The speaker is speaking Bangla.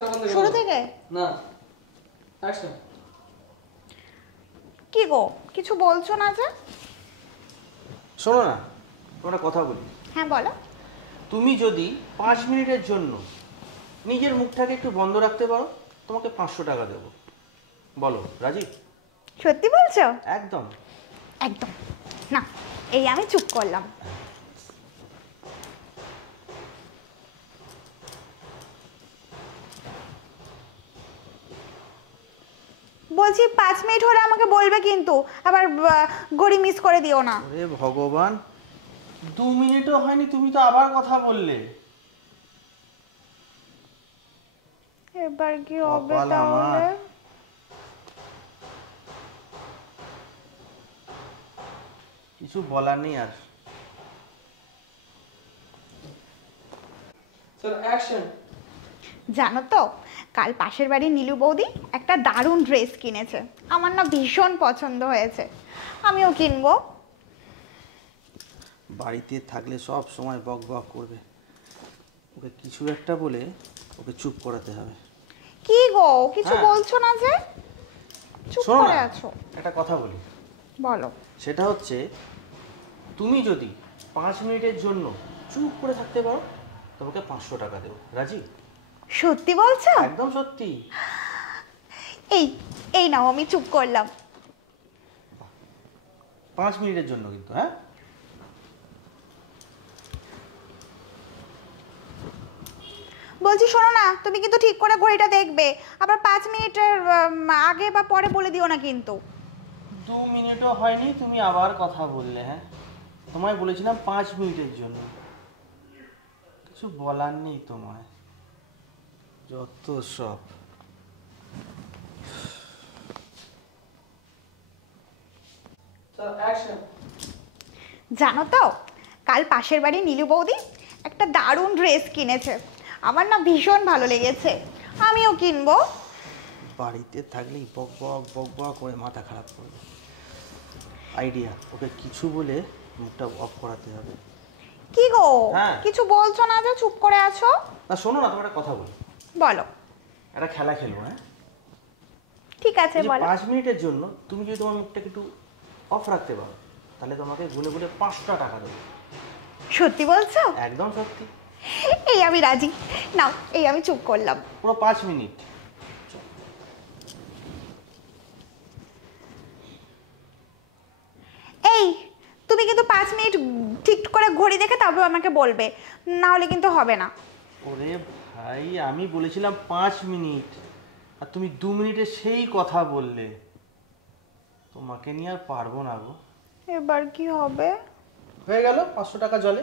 শুরু থেকে না অ্যাকশন। কি গো কিছু বলছো না যে? শোনো না, তোমার কথা বলি। হ্যাঁ বলো। তুমি যদি 5 মিনিটের জন্য নিজের মুখটাকে একটু বন্ধ রাখতে পারো, তোমাকে 500 টাকা দেবো। বলো রাজি? সত্যি বলছো? একদম একদম না, এই আমি চুপ করলাম। বলছি 5 মিনিট হলে আমাকে বলবে কিন্তু, আবার গড়ি মিস করে দিও না। আরে ভগবান, 2 মিনিটও হয়নি তুমি তো আবার কথা বললে। এবার কি হবে কপাল আমার। তাহলে? কিছু বলার নেই আর। Sir action. জানো তো, কাল পাশের বাড়ির নীলু বৌদি একটা দারুণ ড্রেস কিনেছে, আমার না ভীষণ পছন্দ হয়েছে, আমিও কিনবো। বাড়িতে থাকলে সব সময় বক বক করবে, ওকে কিছু একটা বলে ওকে চুপ করাতে হবে। কি গো কিছু হ্যাঁ। বলছো না যে? চুপ শোনো করে না, আছো। একটা কথা বলি। বলো। সেটা হচ্ছে, তুমি যদি 5 মিনিটের জন্য চুপ করে থাকতে পারো, তোমাকে 500 টাকা দেবো। রাজি? সত্যি বলছো? একদম সত্যি। এই এই নাও, আমি চুপ করলাম। 5 মিনিটের জন্য কিন্তু, হ্যাঁ? বলছি শোনো না, তুমি কিন্তু ঠিক করে ঘড়িটা দেখবে, আবার 5 মিনিটের আগে বা পরে বলে দিও না কিন্তু। 2 মিনিটও হয়নি তুমি আবার কথা বললে। হ্যাঁ, তোমায় বলেছিলাম 5 মিনিটের জন্য। কিছু বলার নেই তোমায়, যত সব। Sir action. জানো তো, কাল পাশের বাড়ি নীলু বৌদি একটা দারুণ ড্রেস কিনেছে, আমার না ভীষণ ভালো লেগেছে, আমিও কিনবো। বাড়িতে থাকলেই বক বক বক বক করে মাথা খারাপ করবে। আইডিয়া, ওকে কিছু বলে মুখটা অফ করাতে হবে। কি গো হ্যাঁ। কিছু বলছো না যে, চুপ করে আছো? না শোনো না, তোমার একটা কথা বলি। বলো। একটা খেলা খেলবো, হ্যাঁ? ঠিক আছে বলো। 5 মিনিটের জন্য তুমি যদি তোমার মুখটাকে একটু অফ রাখতে পারো, তাহলে তোমাকে গুনে গুনে 500 টাকা দেবো। সত্যি বলছো? একদম সত্যি। এই আমি রাজি, নাও এই আমি চুপ করলাম। পুরো 5 মিনিট। এই তুমি কিন্তু 5 মিনিট ঠিক করে ঘড়ি দেখে তবে আমাকে বলবে, না হলে কিন্তু হবে না। ওরে ভাই, আমি বলেছিলাম 5 মিনিট, আর তুমি 2 মিনিটে সেই কথা বললে। তোমাকে নিয়ে আর পারবো না গো। এবার কি হবে? হয়ে গেল 500 টাকা জলে।